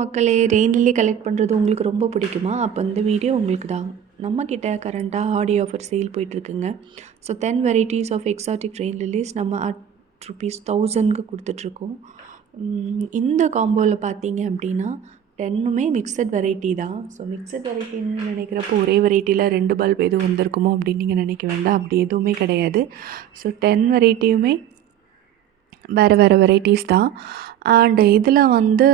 மக்களே, rain lily collect பண்ணுறது உங்களுக்கு ரொம்ப பிடிக்குமா? அப்போ இந்த வீடியோ உங்களுக்கு தான். நம்மக்கிட்ட கரண்ட்டாக ஆடி ஆஃபர் சேல் போயிட்டுருக்குங்க. So 10 varieties of exotic rain lilies நம்ம அட் ₹1000க்கு கொடுத்துட்ருக்கோம். இந்த காம்போவில் பார்த்தீங்க அப்படின்னா 10மே மிக்சட் வெரைட்டி தான். ஸோ மிக்சட் வெரைட்டின்னு நினைக்கிறப்போ ஒரே வெரைட்டியில் 2 பல்ப் எதுவும் வந்திருக்குமோ அப்படின்னு நீங்கள் நினைக்க வேண்டாம். அப்படி எதுவுமே கிடையாது. ஸோ 10 வெரைட்டியுமே வேறு வேறு வெரைட்டிஸ் தான். அண்டு இதில் வந்து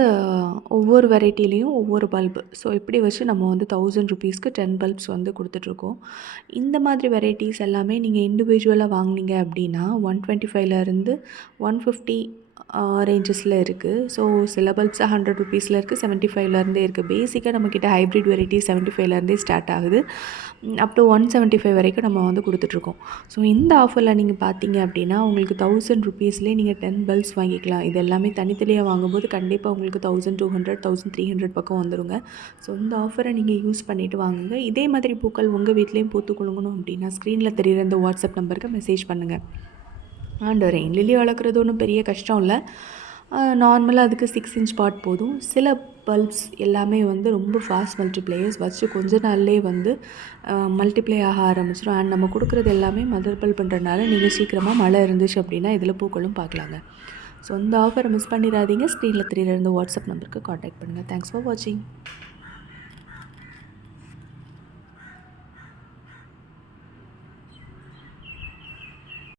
ஒவ்வொரு வெரைட்டிலையும் ஒவ்வொரு பல்பு. ஸோ இப்படி வச்சு நம்ம வந்து ₹1000க்கு 10 பல்ப்ஸ் வந்து கொடுத்துட்ருக்கோம். இந்த மாதிரி வெரைட்டிஸ் எல்லாமே நீங்கள் இண்டிவிஜுவலாக வாங்குனீங்க அப்படின்னா 125லேருந்து 150 ரேஞ்சஸில் இருக்குது. ஸோ சில பல்ப்ஸ் ₹100 இருக்குது, 75லேருந்தே இருக்குது. பேசிக்காக நம்மக்கிட்ட ஹைப்ரிட் வெரைட்டி 75லேருந்தே ஸ்டார்ட் ஆகுது. அப் டு 175 வரைக்கும் நம்ம வந்து கொடுத்துட்ருக்கோம். ஸோ இந்த ஆஃபரில் நீங்கள் பார்த்தீங்க அப்படின்னா உங்களுக்கு ₹1000லேயே நீங்கள் 10 பல்ப்ஸ் வாங்கிக்கலாம். இது எல்லாமே தனித்தனியாக வாங்கும்போது கண்டிப்பாக உங்களுக்கு 1200 1300 பக்கம் வந்துருங்க. ஸோ இந்த ஆஃபரை நீங்கள் யூஸ் பண்ணிவிட்டு வாங்குங்க. இதே மாதிரி பூக்கள் உங்கள் வீட்லேயும் பூத்து குலுங்கணும் அப்படின்னா ஸ்க்ரீனில் தெரிகிற இந்த வாட்ஸ்அப் நம்பருக்கு மெசேஜ் பண்ணுங்கள். அண்ட் ரெயின் லில்லி வளர்க்குறது ஒன்றும் பெரிய கஷ்டம் இல்லை. நார்மலாக அதுக்கு 6 இன்ச் பாட் போதும். சில பல்ப்ஸ் எல்லாமே வந்து ரொம்ப ஃபாஸ்ட் மல்டிப்ளேயர்ஸ் வச்சு கொஞ்ச நாள்லேயே வந்து மல்டிப்ளை ஆக ஆரம்பிச்சிடும். அண்ட் நம்ம கொடுக்குறது எல்லாமே மதர் பல்ப் பண்ணுறதுனால நீங்கள் சீக்கிரமாக மழை இருந்துச்சு அப்படின்னா இதில் பூக்களும் பார்க்கலாங்க. ஸோ இந்த ஆஃபரை மிஸ் பண்ணிடாதீங்க. ஸ்க்ரீனில் தெரிகிற இந்த வாட்ஸ்அப் நம்பருக்கு காண்டாக்ட் பண்ணுங்கள். தேங்க்ஸ் ஃபார் வாட்சிங்.